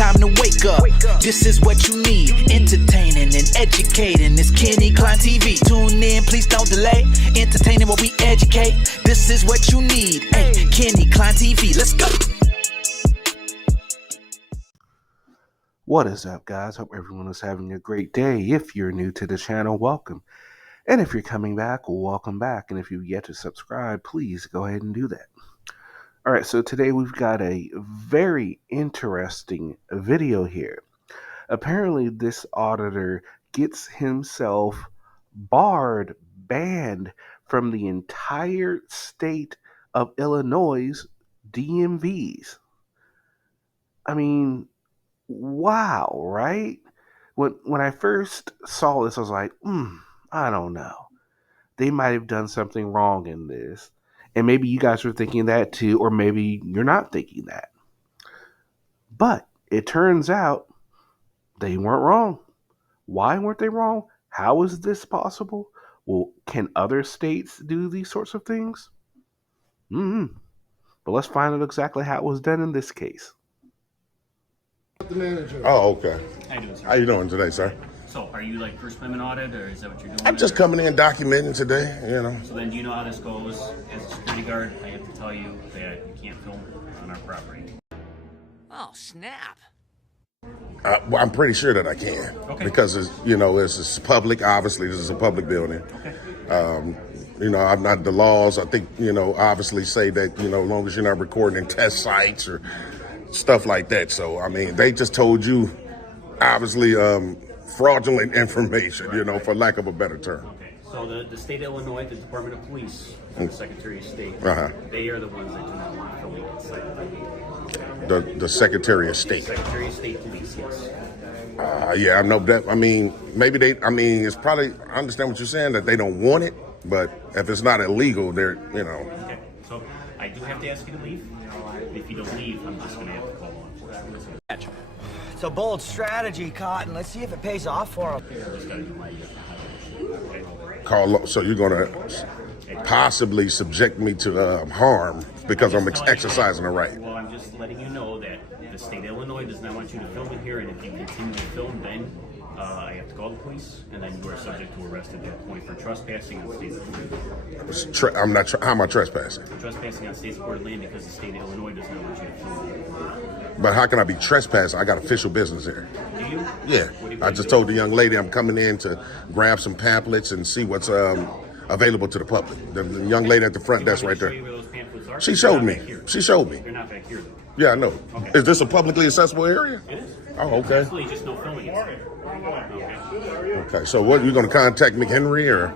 time to wake up. This is what you need, entertaining and educating. It's Kenny Klein TV. Tune in, please don't delay. Entertaining while we educate. This is what you need. Hey, Kenny Klein TV, let's go. What is up, guys? Hope everyone is having a great day. If you're new to the channel, welcome. And if you're coming back, welcome back. And if you've yet to subscribe, please go ahead and do that. All right, so today we've got a very interesting video here. Apparently, this auditor gets himself banned from the entire state of Illinois' DMV'S. I mean, wow, right? When I first saw this, I was like, I don't know. They might have done something wrong in this. And maybe you guys are thinking that too, or maybe you're not thinking that. But it turns out they weren't wrong. Why weren't they wrong? How is this possible? Well, can other states do these sorts of things? But let's find out exactly how it was done in this case. The manager. Oh, okay. How you doing, sir? How you doing today, sir? So, are you like First Amendment audit, or is that what you're doing? I'm just coming in documenting today, you know. So then, do you know how this goes? As a security guard, I have to tell you that you can't film on our property. Oh, snap. Well, I'm pretty sure that I can. Okay. Because, it's public. Obviously, this is a public building. Okay. I'm not the laws, I think, obviously say that, as long as you're not recording in test sites or stuff like that. So, I mean, they just told you, obviously, fraudulent information, for lack of a better term. Okay. So the state of Illinois, the Department of Police, and the Secretary of State, they are the ones that do not want filming on site. The Secretary of State. Secretary of State Police, yes. Yeah, I know that. I mean, it's probably, I understand what you're saying, that they don't want it, but if it's not illegal, they're, Okay. So I do have to ask you to leave. If you don't leave, I'm just going to have to call on for it. It's a bold strategy, Cotton. Let's see if it pays off for him. So you're going to possibly subject me to harm because I'm exercising a right. Well, I'm just letting you know that the state of Illinois does not want you to film it here, and if you continue to film, then I have to call the police, and then you are subject to arrest at that point for trespassing on state land. How am I trespassing? Trespassing on state supported land because the state of Illinois does not want you to film it. But how can I be trespassing? I got official business here. Do you? Yeah. I just told the young lady I'm coming in to grab some pamphlets and see what's available to the public. The young lady at the front desk right there. She showed me. She showed me. You're not back here, though. Yeah, I know. Okay. Is this a publicly accessible area? It is. Oh, okay. Absolutely, just no filming. Okay, so what, you going to contact McHenry or?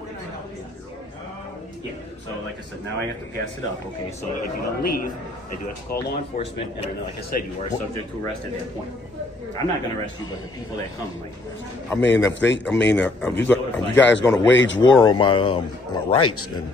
Yeah, so like I said, now I have to pass it up, okay? So if you don't leave, I do have to call law enforcement, and then, like I said, you are subject to arrest at that point. I'm not going to arrest you, but the people that come might arrest you. I mean, if you guys going to wage war on my rights, then.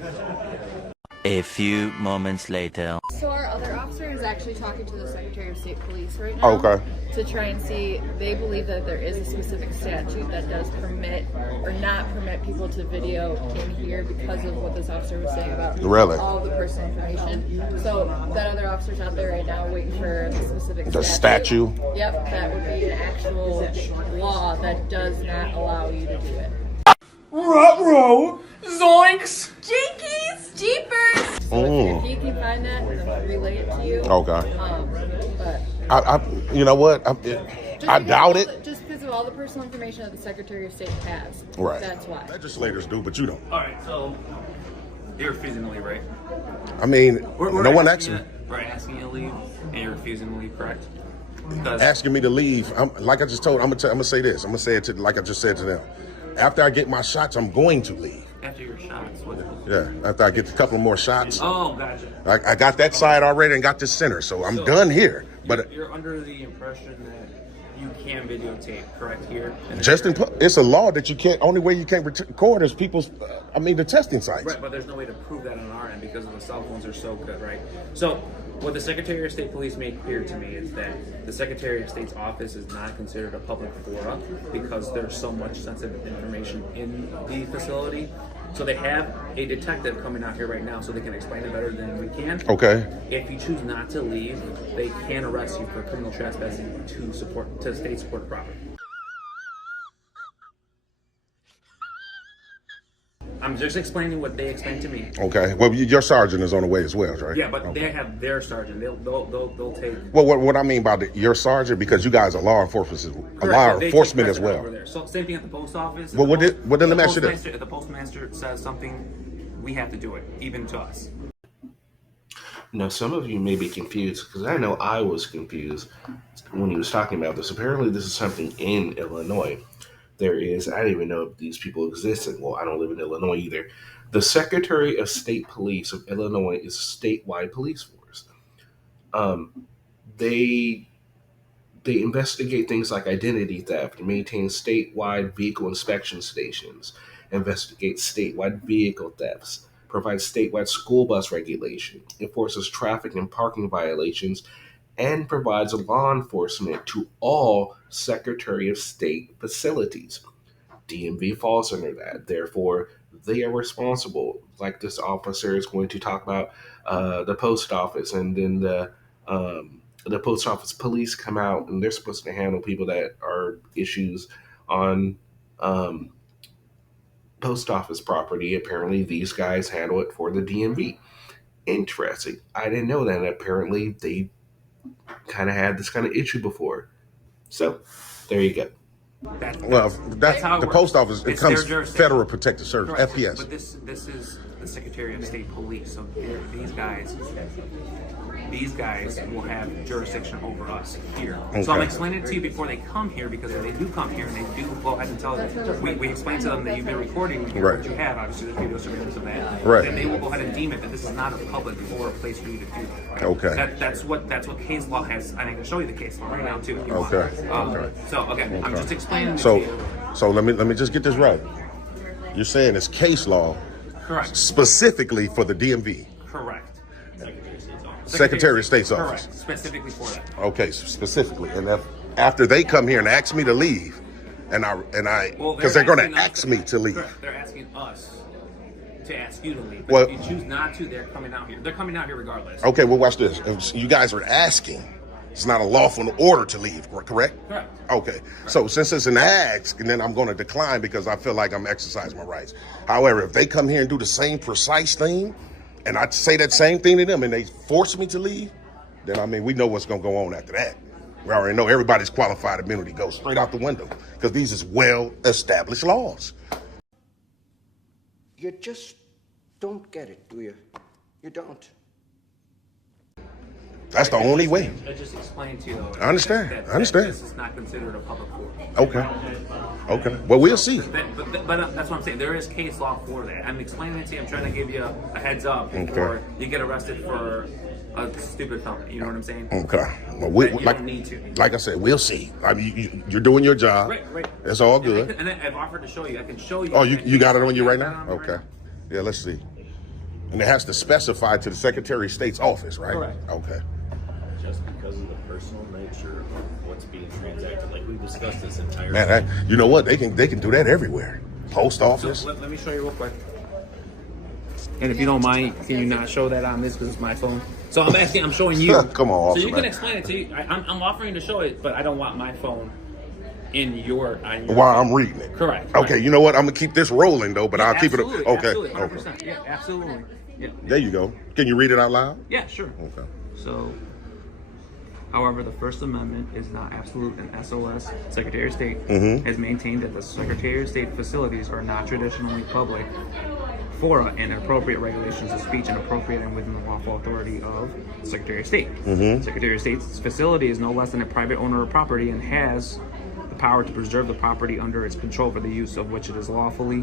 A few moments later. So our other officer is actually talking to the Secretary of State Police right now. Okay. To try and see, they believe that there is a specific statute that does permit or not permit people to video in here because of what this officer was saying about all of the personal information. So that other officer's out there right now waiting for the specific statute. Yep, that would be an actual law that does not allow you to do it. Ruh-roh! Zoinks! Jinkies! Jeepers! So if he can find that, then we'll relay it to you. Okay. But you know what? I doubt it. Just because of all the personal information that the Secretary of State has. Right. That's why. Legislators do, but you don't. All right, so you're refusing to leave, right? I mean, no one asked me. We're asking you to leave, and you're refusing to leave, correct? Asking me to leave. Like I just told, I'm gonna say this. I'm gonna say it like I just said to them. After I get my shots, I'm going to leave. After your shots? What? Yeah, after I get a couple more shots. Oh, gotcha. I got that side already and got this center, so I'm done here. But you're under the impression that you can videotape, correct, here? It's a law that you can't, only way you can't record is the testing sites. Right, but there's no way to prove that on our end because the cell phones are so good, right? So what the Secretary of State Police made clear to me is that the Secretary of State's office is not considered a public forum because there's so much sensitive information in the facility So they have a detective coming out here right now, so they can explain it better than we can. Okay. If you choose not to leave, they can arrest you for criminal trespassing to state supported property. I'm just explaining what they explained to me. Okay. Well, your sergeant is on the way as well, right? Yeah, but okay. they have their sergeant. They'll take. Well, what I mean by your sergeant, because you guys are law enforcement as well. Over there. So same thing at the post office. Well, then let me ask you this. If the postmaster says something, we have to do it, even to us. Now, some of you may be confused, because I know I was confused when he was talking about this. Apparently, this is something in Illinois. There is, I didn't even know if these people existed. Well, I don't live in Illinois either. The Secretary of State Police of Illinois is a statewide police force. They investigate things like identity theft, maintain statewide vehicle inspection stations, investigate statewide vehicle thefts, provides statewide school bus regulation, enforces traffic and parking violations, and provides law enforcement to all Secretary of State facilities. DMV falls under that. Therefore, they are responsible. Like this officer is going to talk about the post office, and then the post office police come out, and they're supposed to handle people that are issues on post office property. Apparently, these guys handle it for the DMV. Interesting. I didn't know that. Apparently, they kind of had this kind of issue before. So, there you go. That's how it the works. post office, it It's comes their jurisdiction. Federal Protective Service, Correct. FPS. But this is the Secretary of State Police. So these guys will have jurisdiction over us here. Okay. So I'm explaining it to you before they come here, because if they do come here and they do go ahead and tell us, we explain to them that you've been recording Right. what you have, obviously there's video surveillance of that. Right. Then they will go ahead and deem it that this is not a public or a place for you to do that. Right? Okay. That's what case law has. I can show you the case law right now too. If you want. Okay. Okay. I'm just explaining. So let me just get this right. You're saying it's case law, Correct. Specifically for the DMV. Correct. Secretary of State's office. Correct. Specifically for that. Okay, specifically. And after they come here and ask me to leave, because they're going to ask me to leave. Correct. They're asking us to ask you to leave. But Well, if you choose not to, they're coming out here. They're coming out here regardless. Okay, well, watch this. If you guys are asking, it's not a lawful order to leave, correct? Correct. Okay, so since it's an ask, and then I'm going to decline because I feel like I'm exercising my rights. However, if they come here and do the same precise thing, and I say that same thing to them, and they force me to leave, then we know what's going to go on after that. We already know everybody's qualified immunity goes straight out the window because these is well-established laws. You just don't get it, do you? You don't. That's the only way. I just explained to you, though. I understand. I understand. This is not considered a public forum. Okay. Well, we'll see. But that's what I'm saying. There is case law for that. I'm explaining it to you. I'm trying to give you a heads up before you get arrested for a stupid felony. You know what I'm saying? Okay. Well, you don't need to. Like I said, we'll see. You're doing your job. Right. It's all good. And I've offered to show you. I can show you. Oh, you got it on you right now? Okay. Yeah, let's see. And it has to specify to the Secretary of State's office, right? Correct. Okay. Just because of the personal nature of what's being transacted, like we discussed this entire Man, you know what? They can do that everywhere. Post office. So let me show you real quick. And if you don't mind, can you not show that on this because it's my phone? So I'm showing you. Come on, so you man. can explain it to you. I'm offering to show it, but I don't want my phone on your While I'm reading it. Correct. Okay, you know what? I'm gonna keep this rolling though, but I'll keep it. Okay. Absolutely. 100%. Yeah, absolutely. Yeah. There you go. Can you read it out loud? Yeah, sure. Okay. So, however, the First Amendment is not absolute, and SOS, Secretary of State, has maintained that the Secretary of State facilities are not traditionally public fora and appropriate regulations of speech and appropriate and within the lawful authority of the Secretary of State. Secretary of State's facility is no less than a private owner of property and has the power to preserve the property under its control for the use of which it is lawfully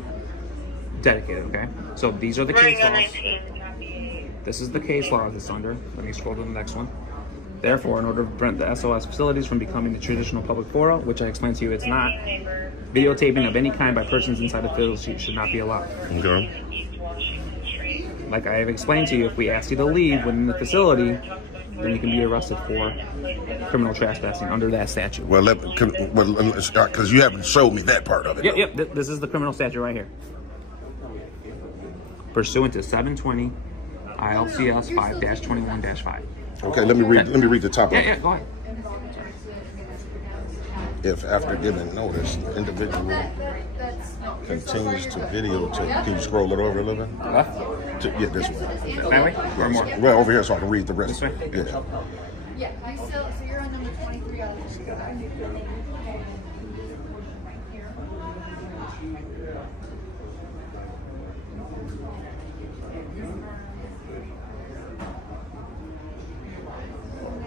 dedicated, okay? So these are the case laws. This is the case law that's under. Let me scroll to the next one. Therefore, in order to prevent the SOS facilities from becoming the traditional public fora, which I explained to you it's not, videotaping of any kind by persons inside the facility should not be allowed. Okay. Like I have explained to you, if we ask you to leave within the facility, then you can be arrested for criminal trespassing under that statute. Well, because you haven't showed me that part of it. Yep. This is the criminal statute right here. pursuant to 720 ILCS 5-21-5. Okay, let me read the top of it. Yeah, go ahead. If after giving notice, the individual continues to videotape, can you scroll it over a little bit? Yeah, this way. That way? Or more? Well, over here so I can read the rest. This way? Yeah. Yeah, so you're on number 23 out of the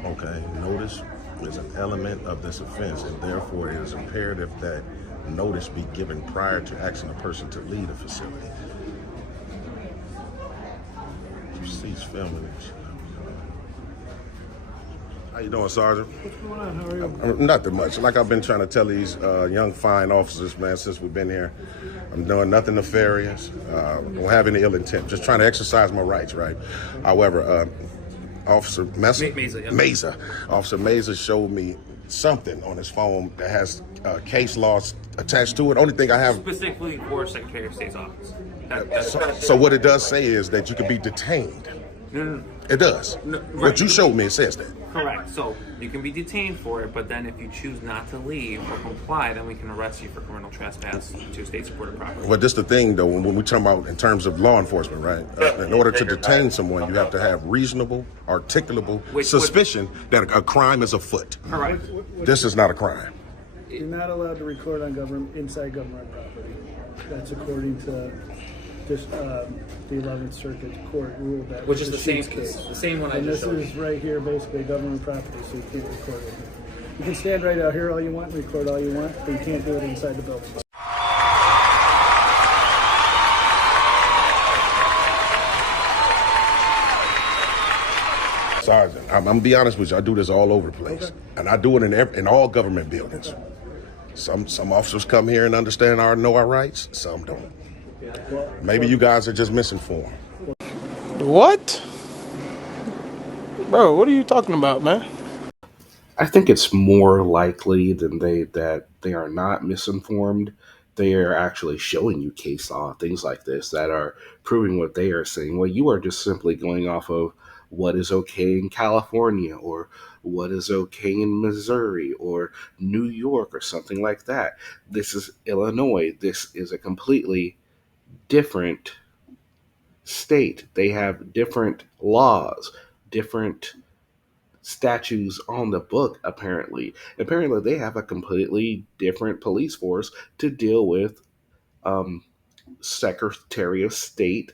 Okay, notice is an element of this offense, and therefore it is imperative that notice be given prior to asking a person to leave the facility. Cease filming. How you doing, Sergeant? What's going on? How are you? Nothing much. Like I've been trying to tell these young, fine officers, man, since we've been here. I'm doing nothing nefarious. Don't have any ill intent. Just trying to exercise my rights, right? However, Officer Mesa, Officer Mesa showed me something on his phone that has case laws attached to it. Only thing I have Specifically for Secretary of State's office. So what it does say is that you can be detained. No. It does. No, What you showed me, it says that. Correct. So you can be detained for it, but then if you choose not to leave or comply, then we can arrest you for criminal trespass to state-supported property. Well, this the thing, though, when we talk about in terms of law enforcement, right? In order to detain someone, you have to have reasonable, articulable suspicion that a crime is afoot. Correct. This is not a crime. You're not allowed to record on inside government property. That's according to the 11th Circuit Court rule. That Which is the same case. The same one I and just showed this is right here, basically government property, so you can't record it. You can stand right out here all you want, record all you want, but you can't do it inside the building. Sergeant, I'm gonna be honest with you. I do this all over the place, and I do it in all government buildings. Some officers come here and understand know our rights. Some don't. Maybe you guys are just misinformed. What? Bro, what are you talking about, man? I think it's more likely than that they are not misinformed. They are actually showing you case law, things like this, that are proving what they are saying. Well, you are just simply going off of what is okay in California or what is okay in Missouri or New York or something like that. This is Illinois. This is a completely different state. They have different laws, different statutes on the book, apparently. Apparently, they have a completely different police force to deal with Secretary of State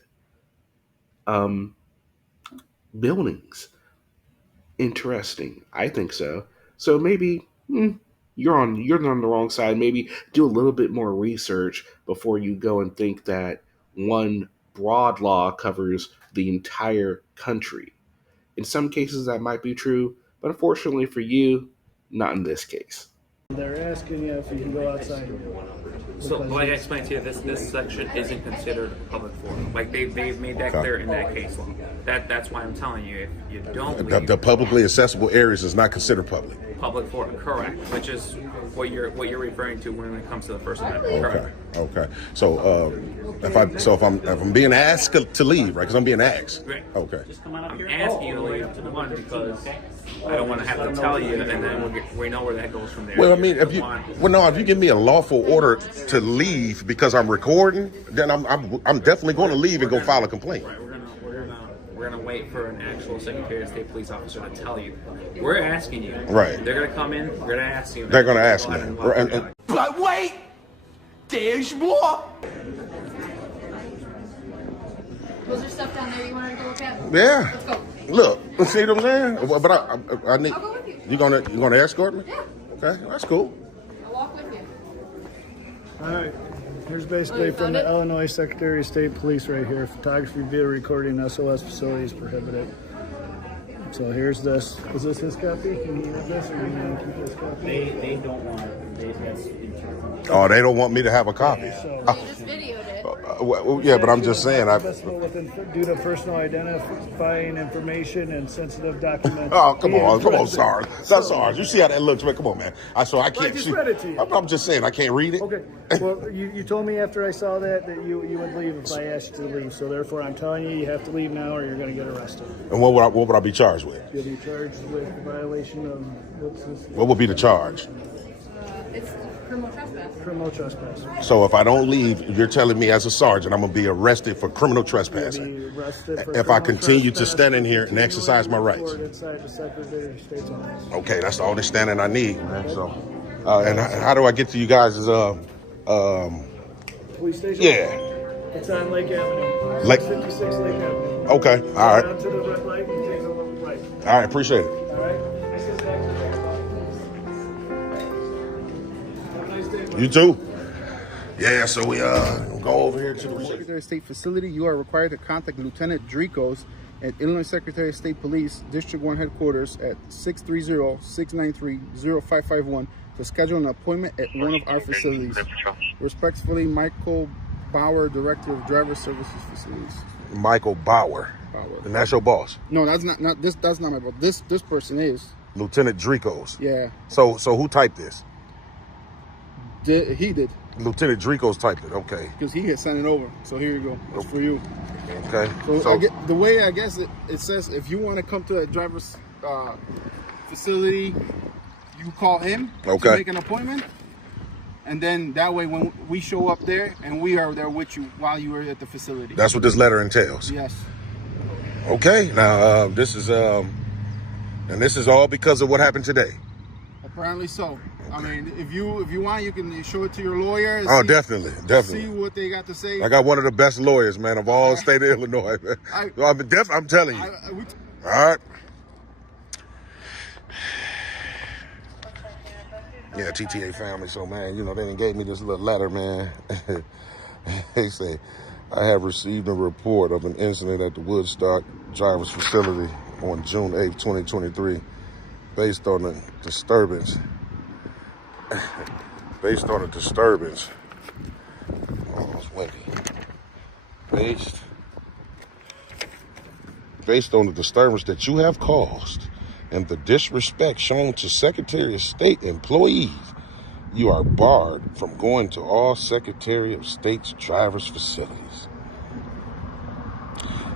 buildings. Interesting. I think so. So maybe you're on the wrong side. Maybe do a little bit more research before you go and think that one broad law covers the entire country. In some cases that might be true, but unfortunately for you, not in this case. They're asking you if you can go outside. So, like I explained to you, this section isn't considered public forum. Like they've made that clear in that case law. That's why I'm telling you, if you don't leave, The publicly accessible areas is not considered public. Public forum, correct? Which is what you're referring to when it comes to the First Amendment. Correct. Okay. So if I'm being asked to leave, right? Because I'm being asked. Right. Okay. I'm asking you to leave to the one because I don't want to have to tell you, and then we know where that goes from there. Well, I mean, if you give me a lawful order to leave because I'm recording, then I'm definitely going to leave and go file a complaint. Right. We're gonna wait for an actual Secretary of State police officer to tell you. We're asking you. Right. They're gonna come in. We're gonna ask you. They're going to ask me. But wait, there's more. Was there stuff down there you wanted to go look at? Yeah. Let's go. Look, see what I'm saying? But I need. I'll go with you. You gonna escort me? Yeah. Okay, that's cool. I'll walk with you. All right. Here's basically from the Illinois Secretary of State Police right here. Photography, video recording, SOS facilities prohibited. So here's this. Is this his copy? Can you read this or do you want to keep this copy? They don't want it. That's internal. Oh, they don't want me to have a copy. So, You just videoed it. Yeah, but I'm just saying. Due to personal identifying information and sensitive documents. Oh, come on, Sarge. That's Sarge. You see how that looks, man? Come on, man. I can't. I just read it to you. I'm just saying I can't read it. Okay. Well, you told me after I saw that you would leave if I asked you to leave. So therefore, I'm telling you, you have to leave now, or you're going to get arrested. And what would I be charged with? You'll be charged with violation of what's this? What would be the charge? It's criminal trespass. Criminal trespass. So if I don't leave, you're telling me as a sergeant I'm going to be arrested for criminal trespassing. You'll be arrested for if I criminal continue to trespass, stand in here and exercise my rights. Inside the Secretary of State's office. Okay, that's the only standing I need, man. So, and how do I get to you guys? Police station? Yeah. It's on Lake Avenue. Lake 56 Lake Avenue. Okay, all right. Down to the red light and take a little right. All right, appreciate it. All right. Have a nice day. You too. Yeah, so we go over here to the Secretary of State facility. You are required to contact Lieutenant Dricos at Illinois Secretary of State Police District 1 headquarters at 630-693-0551 to schedule an appointment at one of our facilities. Respectfully, Michael Bauer, Director of Driver Services Facilities. Michael Bauer. And that's your boss? No, that's not this. That's not my boss. This person is Lieutenant Dricos. Yeah. So who typed this? He did. Lieutenant Dricos typed it. Okay. Because he had sent it over. So here you go. It's for you. Okay. So the way I guess it says, if you want to come to a driver's facility, you call him to make an appointment, and then that way when we show up there and we are there with you while you are at the facility. That's what this letter entails. Yes. Okay. Now this is and this is all because of what happened today. Apparently so. I mean, if you want, you can show it to your lawyer. Oh, definitely. See what they got to say. I got one of the best lawyers, man, of all state of Illinois. Man. I'm telling you. All right. Yeah, TTA family. So, man, they done gave me this little letter, man. They say, I have received a report of an incident at the Woodstock Drivers Facility on June 8th, 2023, based on a disturbance. Oh, it's windy. Based on the disturbance that you have caused and the disrespect shown to Secretary of State employees, you are barred from going to all Secretary of State's drivers' facilities.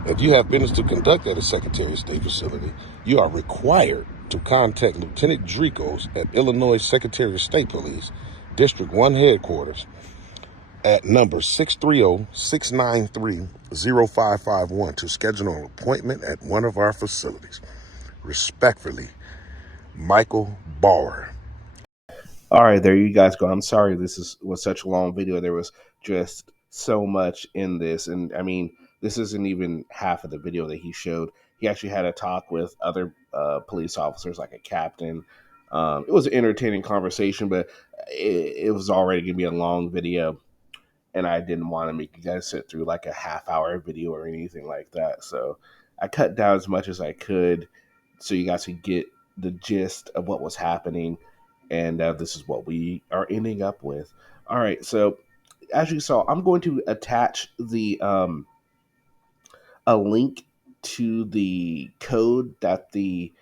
If you have business to conduct at a Secretary of State facility, you are required to contact Lieutenant Dricos at Illinois Secretary of State Police, District 1 headquarters at number 630-693-0551 to schedule an appointment at one of our facilities. Respectfully, Michael Bauer. All right, there you guys go. I'm sorry this was such a long video. There was just so much in this. And I mean, this isn't even half of the video that he showed. He actually had a talk with other police officers, like a captain. It was an entertaining conversation, but it was already going to be a long video. And I didn't want to make you guys sit through like a half-hour video or anything like that. So I cut down as much as I could so you guys could get the gist of what was happening. And this is what we are ending up with. All right, so as you saw, I'm going to attach the a link to the code that the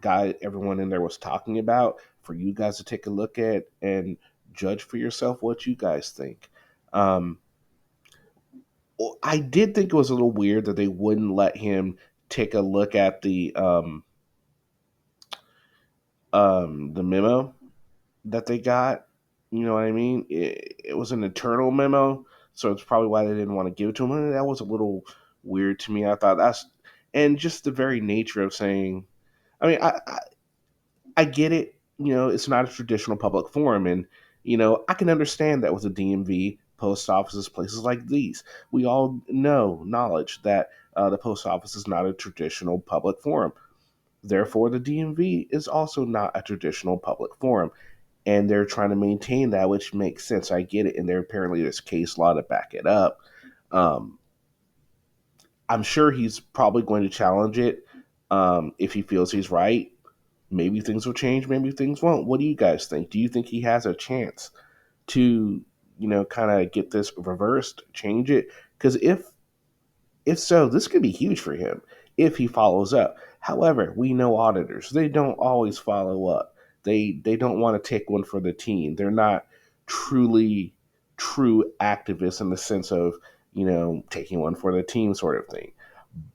guy, everyone in there was talking about for you guys to take a look at and judge for yourself what you guys think. I did think it was a little weird that they wouldn't let him take a look at the memo that they got. You know what I mean? It was an internal memo, so it's probably why they didn't want to give it to him. And that was a little weird to me. I thought and just the very nature of saying, I mean, I get it. It's not a traditional public forum, and I can understand that with the DMV, post offices, places like these. We all knowledge that the post office is not a traditional public forum. Therefore, the DMV is also not a traditional public forum. And they're trying to maintain that, which makes sense. I get it. And there's case law to back it up. I'm sure he's probably going to challenge it if he feels he's right. Maybe things will change. Maybe things won't. What do you guys think? Do you think he has a chance to kind of get this reversed, change it? Because if so, this could be huge for him if he follows up. However, we know auditors, they don't always follow up. They don't want to take one for the team. They're not truly true activists in the sense of, taking one for the team sort of thing.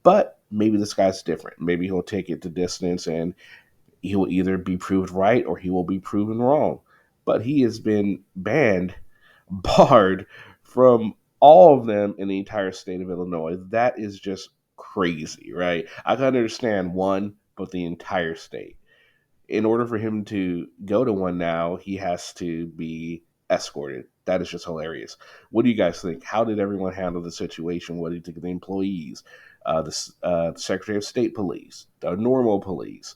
But maybe this guy's different. Maybe he'll take it to distance and he will either be proved right or he will be proven wrong. But he has been barred from all of them in the entire state of Illinois. That is just crazy, right? I can understand one, but the entire state. In order for him to go to one now, he has to be escorted. That is just hilarious. What do you guys think? How did everyone handle the situation? What do you think of the employees, the Secretary of State police, the normal police?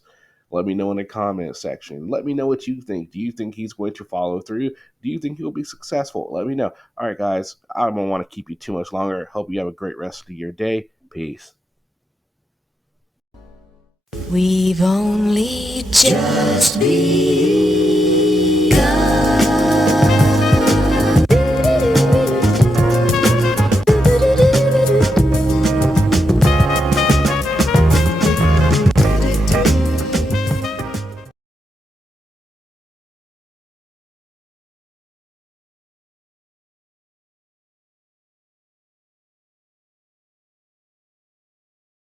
Let me know in the comment section. Let me know what you think. Do you think he's going to follow through? Do you think he'll be successful? Let me know. All right, guys, I don't want to keep you too much longer. Hope you have a great rest of your day. Peace. We've only just begun.